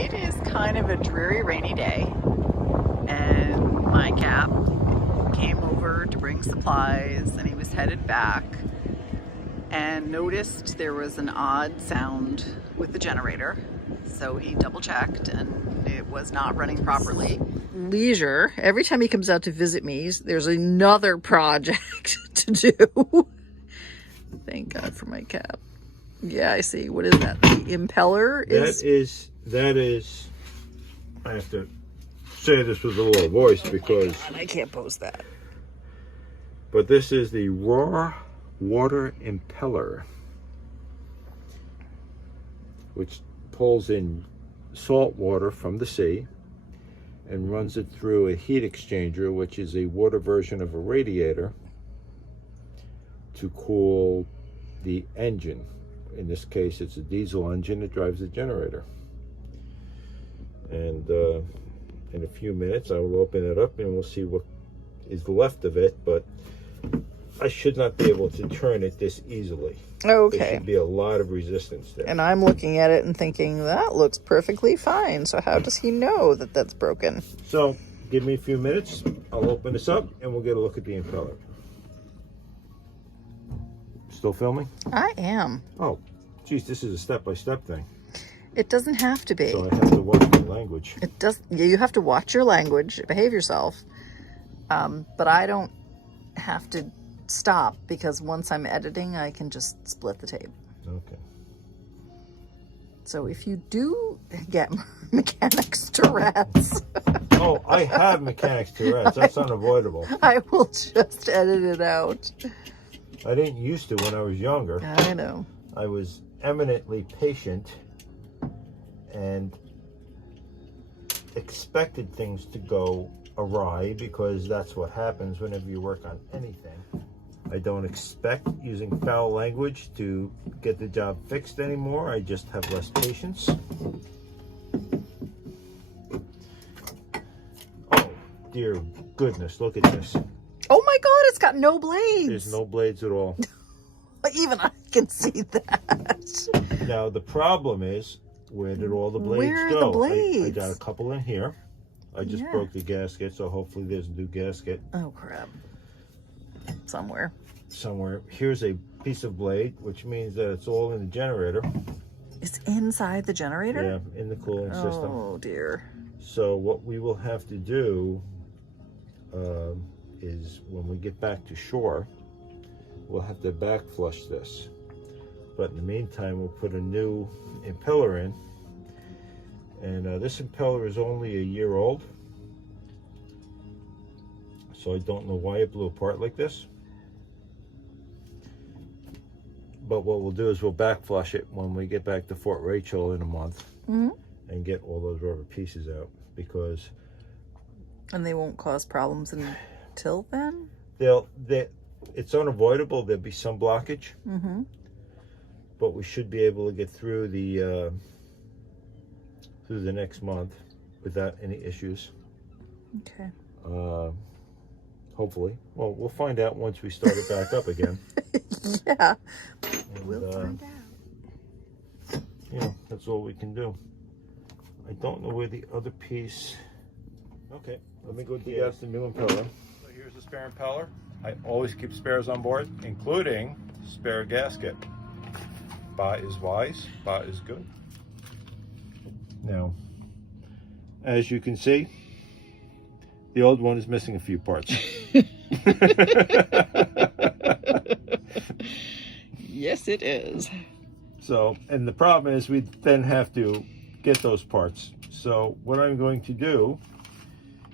It is kind of a dreary rainy day, and my Cap came over to bring supplies, and he was headed back and noticed there was an odd sound with the generator. So he double checked and it was not running properly. Leisure, every time he comes out to visit me, there's another project to do. Thank God for my Cap. Yeah, I see. What is that? The impeller is... That is, I have to say this with a low voice because... I can't post that. But this is the raw water impeller, which pulls in salt water from the sea and runs it through a heat exchanger, which is a water version of a radiator, to cool the engine. In this case, it's a diesel engine that drives the generator. And in a few minutes, I will open it up and we'll see what is left of it, but I should not be able to turn it this easily. Okay. There should be a lot of resistance there. And I'm looking at it and thinking, that looks perfectly fine. So how does he know that that's broken? So, give me a few minutes. I'll open this up and we'll get a look at the impeller. Still filming? I am. Oh, geez, this is a step-by-step thing. It doesn't have to be. So I have to watch my language. It does. You have to watch your language, behave yourself. But I don't have to stop because once I'm editing, I can just split the tape. Okay. So if you do get mechanics Tourette's, oh, I have mechanics Tourette's. That's unavoidable. I will just edit it out. I didn't used to when I was younger. I know. I was eminently patient and expected things to go awry because that's what happens whenever you work on anything. I don't expect using foul language to get the job fixed anymore. I just have less patience. Oh, dear goodness, look at this. Oh my God, it's got no blades. There's no blades at all. Even I can see that. Now, the problem is, where did all the blades Where are go? the blades? I got a couple in here. I just broke the gasket, so hopefully there's a new gasket. Oh, crap. Somewhere. Here's a piece of blade, which means that it's all in the generator. It's inside the generator? Yeah, in the cooling system. Oh, dear. So what we will have to do is when we get back to shore, we'll have to back flush this. But in the meantime, we'll put a new impeller in. And this impeller is only a year old. So I don't know why it blew apart like this. But what we'll do is we'll back flush it when we get back to Fort Rachel in a month. Mm-hmm. And get all those rubber pieces out, because... And they won't cause problems until then? It's unavoidable. There'll be some blockage. Mm-hmm. But we should be able to get through the next month without any issues. Okay. Hopefully. Well, we'll find out once we start it back up again. Yeah. And, we'll find out. You know, that's all we can do. I don't know where the other piece... Okay, let me go dig out the new impeller. So here's the spare impeller. I always keep spares on board, including spare gasket. Ba is wise, ba is good. Now, as you can see, the old one is missing a few parts. Yes, it is. So, and the problem is we then have to get those parts. So what I'm going to do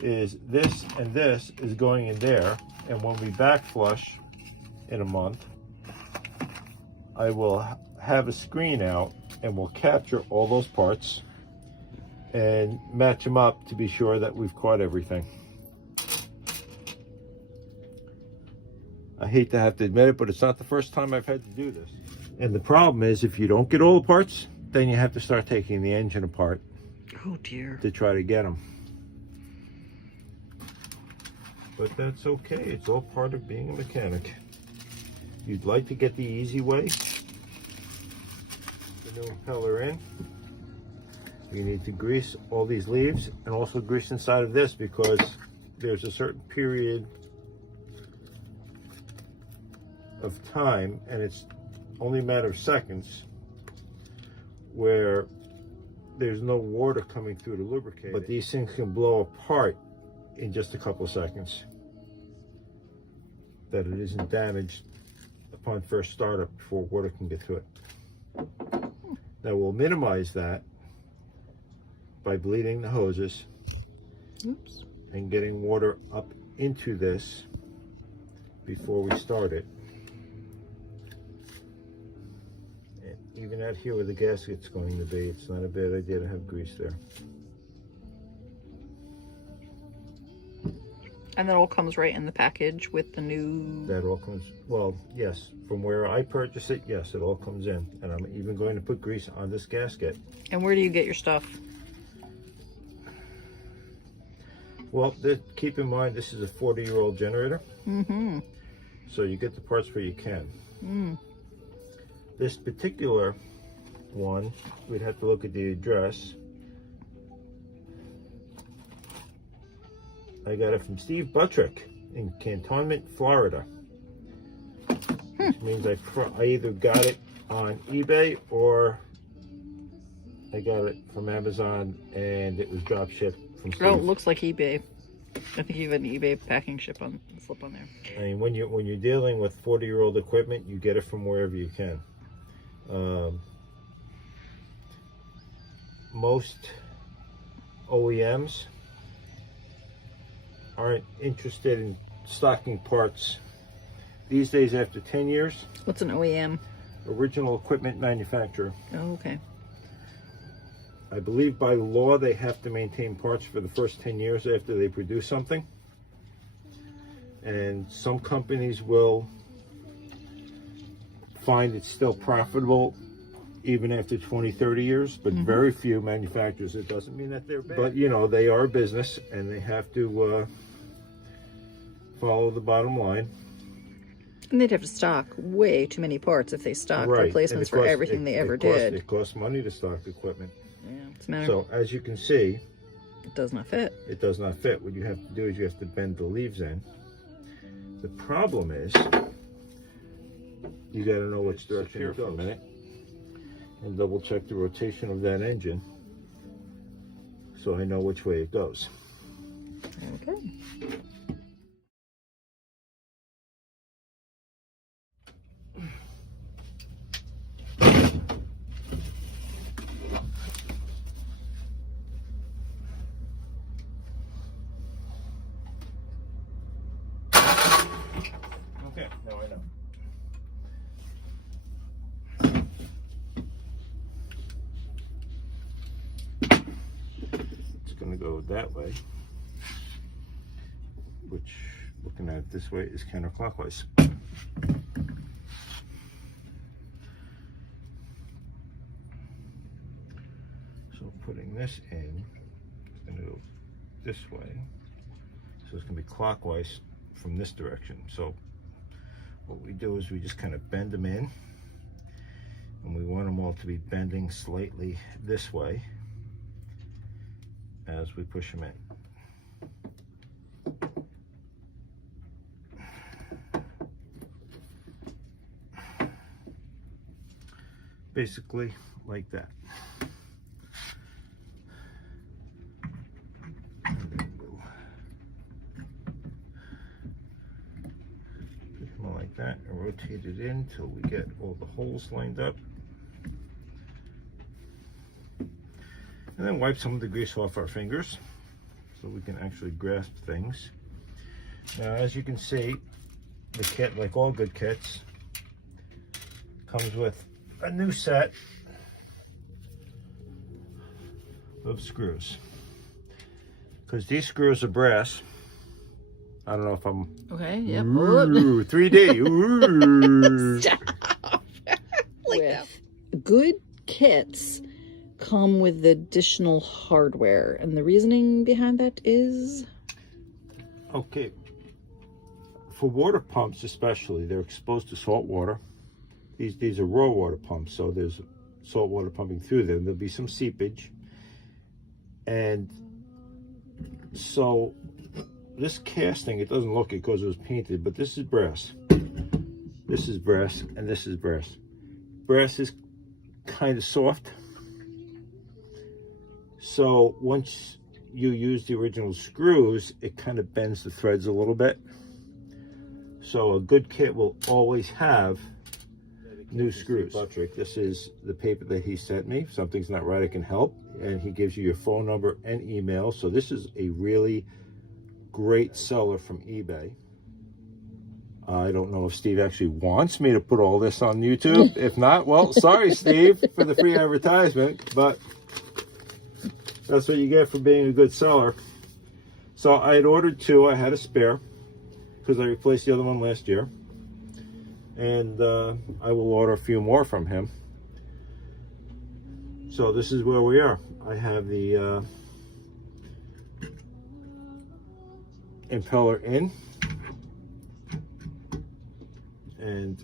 is this and this is going in there, and when we back flush in a month, I will have a screen out and we'll capture all those parts and match them up to be sure that we've caught everything. I hate to have to admit it, but it's not the first time I've had to do this. And the problem is, if you don't get all the parts, then you have to start taking the engine apart. Oh, dear. To try to get them. But that's okay. It's all part of being a mechanic. You'd like to get the easy way. The new impeller in. You need to grease all these leaves and also grease inside of this, because there's a certain period of time, and it's only a matter of seconds, where there's no water coming through the lubricator. But these things can blow apart in just a couple of seconds, that it isn't damaged upon first startup before water can get through it. Now we'll minimize that by bleeding the hoses. Oops. And getting water up into this before we start it. And even out here where the gasket's going to be, it's not a bad idea to have grease there. And that all comes right in the package with the new... That all comes, well, yes. From where I purchase it, yes, it all comes in. And I'm even going to put grease on this gasket. And where do you get your stuff? Well, keep in mind, this is a 40-year-old generator. Mm-hmm. So you get the parts where you can. Mm. This particular one, we'd have to look at the address. I got it from Steve Buttrick in Cantonment, Florida. Which means I either got it on eBay or I got it from Amazon and it was drop shipped from Steve. Oh, it looks like eBay. I think you have an eBay packing slip on there. I mean, when you're dealing with 40-year-old equipment, you get it from wherever you can. Most OEMs aren't interested in stocking parts these days after 10 years. What's an OEM? Original equipment manufacturer. Oh, okay. I believe by law they have to maintain parts for the first 10 years after they produce something. And some companies will find it's still profitable even after 20, 30 years, but very few manufacturers. It doesn't mean that they're bad. But, you know, they are a business and they have to follow the bottom line. And they'd have to stock way too many parts if they stocked replacements for everything they ever did. It costs money to stock equipment. Yeah, it's a matter. So, as you can see, it does not fit. It does not fit. What you have to do is you have to bend the leaves in. The problem is, you got to know which direction it goes. For a minute and double check the rotation of that engine so I know which way it goes. Okay. Okay, now I know. It's going to go that way, which, looking at it this way, is counterclockwise. So putting this in, it's going to go this way. So it's going to be clockwise from this direction. So what we do is we just kind of bend them in, and we want them all to be bending slightly this way as we push them in. Basically like that. Like that, and rotate it in until we get all the holes lined up, and then wipe some of the grease off our fingers so we can actually grasp things. Now, as you can see, the kit, like all good kits, comes with a new set of screws, because these screws are brass. I don't know if I'm... Okay, yep. Ooh, 3D. Ooh. Stop. With good kits come with additional hardware, and the reasoning behind that is? Okay. For water pumps especially, they're exposed to salt water. These are raw water pumps, so there's salt water pumping through them. There'll be some seepage, And so this casting, it doesn't look it because it was painted, but this is brass. This is brass, and this is brass. Brass is kind of soft. So once you use the original screws, it kind of bends the threads a little bit. So a good kit will always have new screws. Buttrick, this is the paper that he sent me. If something's not right, I can help. And he gives you your phone number and email. So this is a really great seller from eBay. I don't know if Steve actually wants me to put all this on YouTube. If not, well, sorry, Steve, for the free advertisement, but that's what you get for being a good seller. So I had ordered 2. I had a spare because I replaced the other one last year. And I will order a few more from him. So this is where we are. I have the impeller in, and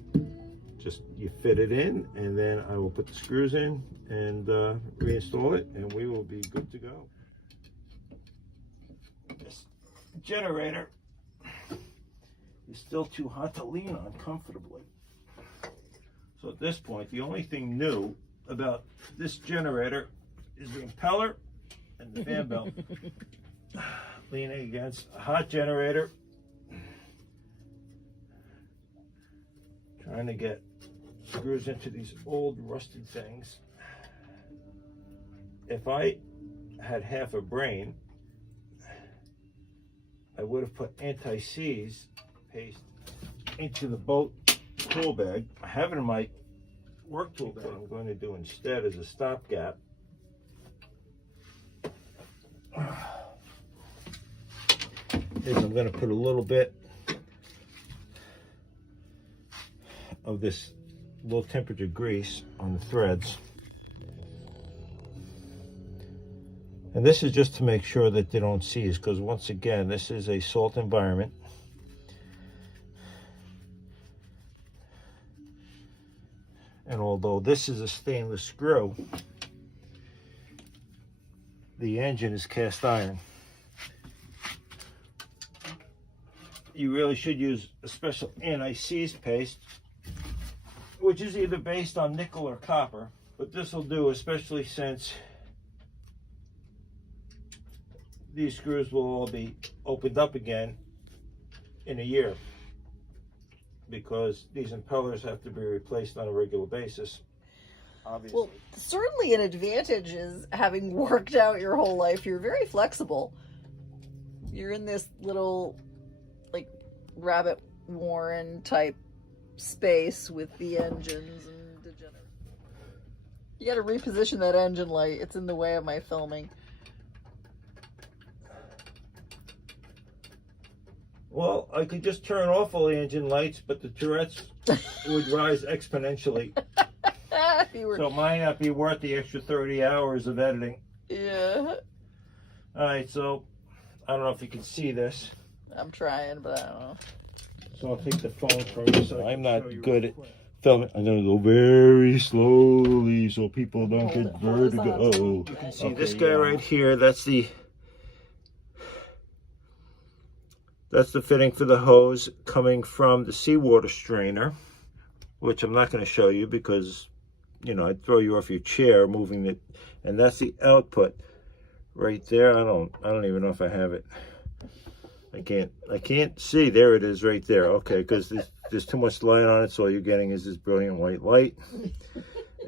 just you fit it in, and then I will put the screws in and reinstall it, and we will be good to go. This generator is still too hot to lean on comfortably. So at this point, the only thing new about this generator is the impeller and the fan belt. Leaning against a hot generator. Trying to get screws into these old rusted things. If I had half a brain, I would have put anti-seize paste into the boat tool bag. I have it in my work tool bag. What I'm going to do instead is a stopgap. Is I'm going to put a little bit of this low temperature grease on the threads. And this is just to make sure that they don't seize, because once again, this is a salt environment. And although this is a stainless screw, the engine is cast iron. You really should use a special anti-seize paste, which is either based on nickel or copper, but this will do, especially since these screws will all be opened up again in a year, because these impellers have to be replaced on a regular basis, obviously. Well, certainly an advantage is having worked out your whole life. You're very flexible. You're in this little, like, rabbit warren type space with the engines and the generator. You got to reposition that engine light. It's in the way of my filming. Well, I could just turn off all the engine lights, but the Tourette's would rise exponentially. So it might not be worth the extra 30 hours of editing. Yeah. All right, so I don't know if you can see this. I'm trying, but I don't know. So I'll take the phone from you. So I'm not good at filming. I'm going to go very slowly so people don't get vertigo. You can see this guy right here. That's the fitting for the hose coming from the seawater strainer, which I'm not going to show you because, you know, I'd throw you off your chair moving it. And that's the output right there. I don't even know if I have it. I can't see. There it is right there. Okay, because there's too much light on it, so all you're getting is this brilliant white light.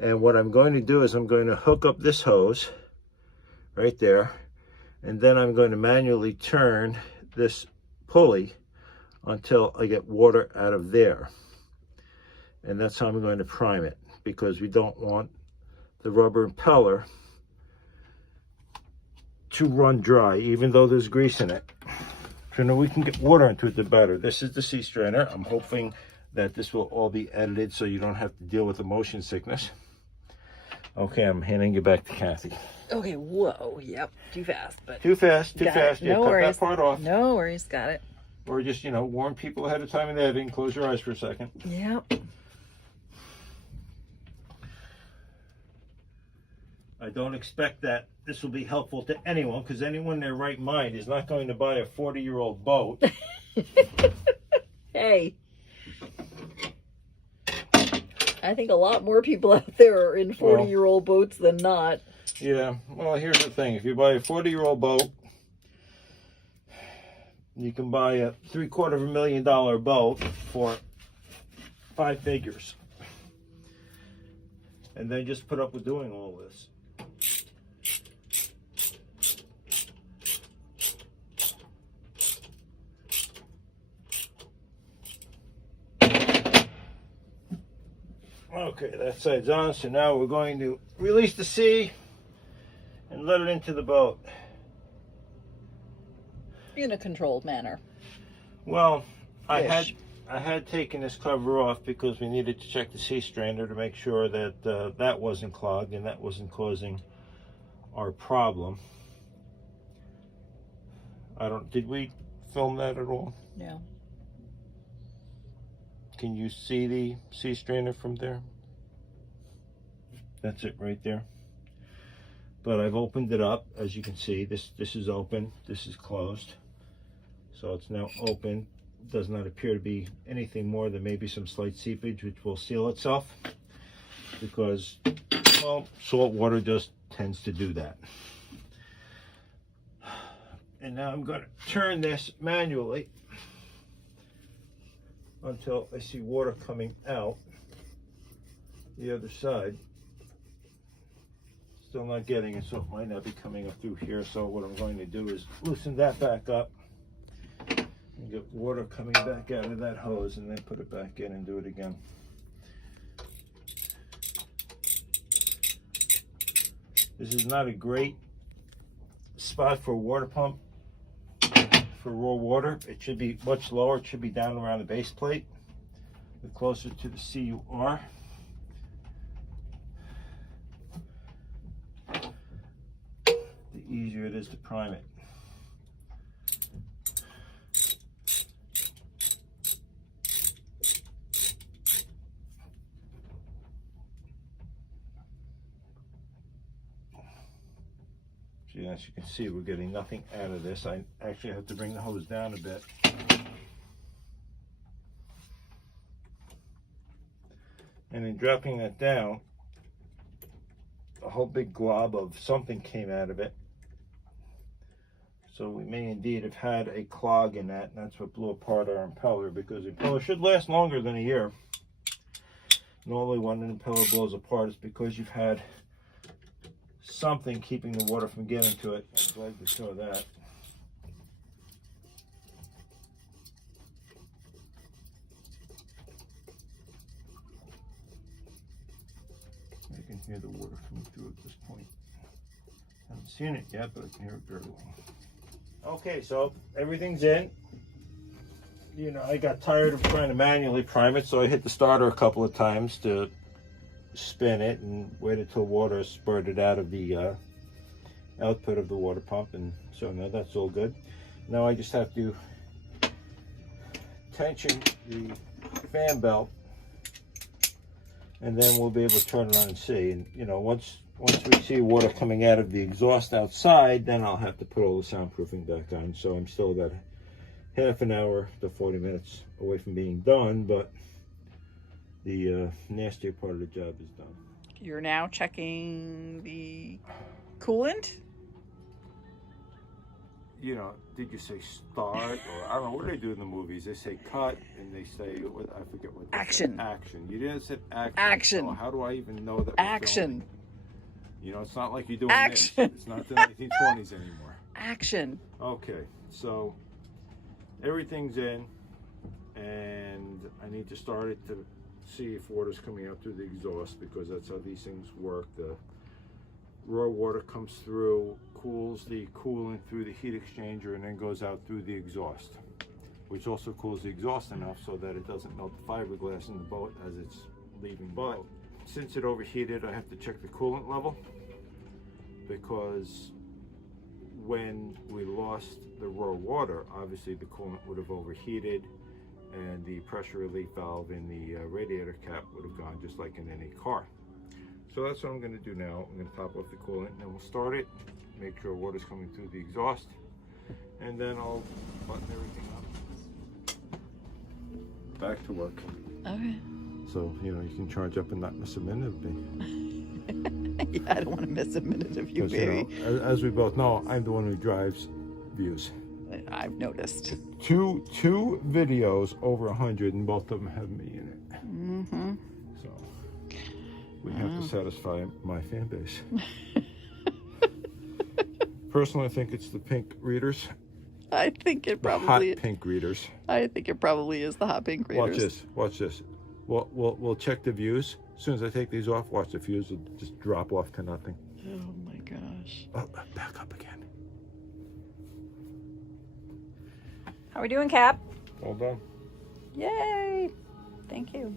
And what I'm going to do is I'm going to hook up this hose right there, and then I'm going to manually turn this pulley until I get water out of there. And that's how I'm going to prime it, because we don't want the rubber impeller to run dry, even though there's grease in it. So now we can get water into it, the better. This is the sea strainer. I'm hoping that this will all be edited so you don't have to deal with the motion sickness. Okay, I'm handing you back to Kathy. Okay, whoa, yep, too fast. But Too fast. Yeah, no cut worries. that part off. No worries, got it. Or just, you know, warn people ahead of time in the editing. Close your eyes for a second. Yep. I don't expect that this will be helpful to anyone, because anyone in their right mind is not going to buy a 40-year-old boat. Hey. I think a lot more people out there are in 40-year-old boats than not. Yeah, well, here's the thing. If you buy a 40-year-old boat, you can buy a $750,000 boat for 5 figures. And then just put up with doing all this. Okay, that side's on, so now we're going to release the sea and let it into the boat. In a controlled manner. Well, I had taken this cover off because we needed to check the sea strainer to make sure that that wasn't clogged and that wasn't causing our problem. Did we film that at all? Yeah. Can you see the sea strainer from there? That's it right there. But I've opened it up, as you can see. This is open, this is closed. So it's now open. Does not appear to be anything more than maybe some slight seepage, which will seal itself, because, well, salt water just tends to do that. And now I'm going to turn this manually until I see water coming out the other side. Still not getting it, so it might not be coming up through here. So what I'm going to do is loosen that back up and get water coming back out of that hose, and then put it back in and do it again. This is not a great spot for a water pump for raw water. It should be much lower. It should be down around the base plate. The closer to the sea you are, the easier it is to prime it. As you can see, we're getting nothing out of this. I actually have to bring the hose down a bit. And in dropping that down, a whole big glob of something came out of it. So we may indeed have had a clog in that, and that's what blew apart our impeller, because the impeller should last longer than a year. Normally when an impeller blows apart, it's because you've had something keeping the water from getting to it. I'm glad to show that. I can hear the water coming through at this point. I haven't seen it yet, but I can hear it very well. Okay, so everything's in. You know, I got tired of trying to manually prime it, so I hit the starter a couple of times to spin it and wait until water is spurted out of the output of the water pump, and so now that's all good. Now I just have to tension the fan belt, and then we'll be able to turn it on and see. And you know, once we see water coming out of the exhaust outside, then I'll have to put all the soundproofing back on. So I'm still about half an hour to 40 minutes away from being done, but the nastier part of the job is done. You're now checking the coolant? You know, did you say start, or I don't know, what do they do in the movies? They say cut, and they say, I forget what they action. Say. Action. You didn't say action. Action. So how do I even know that? Action. You know, it's not like you're doing action. This. It's not the 1920s anymore. Action. Okay, so everything's in, and I need to start it to see if water's coming out through the exhaust, because that's how these things work. The raw water comes through, cools the coolant through the heat exchanger, and then goes out through the exhaust, which also cools the exhaust enough so that it doesn't melt the fiberglass in the boat as it's leaving the boat. Since it overheated, I have to check the coolant level, because when we lost the raw water, obviously the coolant would have overheated, and the pressure relief valve in the radiator cap would have gone, just like in any car. So that's what I'm going to do now. I'm going to top off the coolant, and then we'll start it, make sure water's coming through the exhaust, and then I'll button everything up. Back to work. Okay. So, you know, you can charge up and not miss a minute of me. Yeah, I don't want to miss a minute of you, 'Cause, baby. you know, as we both know, I'm the one who drives views. I've noticed. Two videos over 100, and both of them have me in it. Mm-hmm. So we have to satisfy my fan base. Personally, I think it's the pink readers. I think it The hot probably. pink readers. I think it probably is the hot pink readers. Watch this. Watch this. We'll check the views. As soon as I take these off, watch the views will just drop off to nothing. Oh my gosh. Oh, back up again. How we doing, Cap? All done. Yay! Thank you.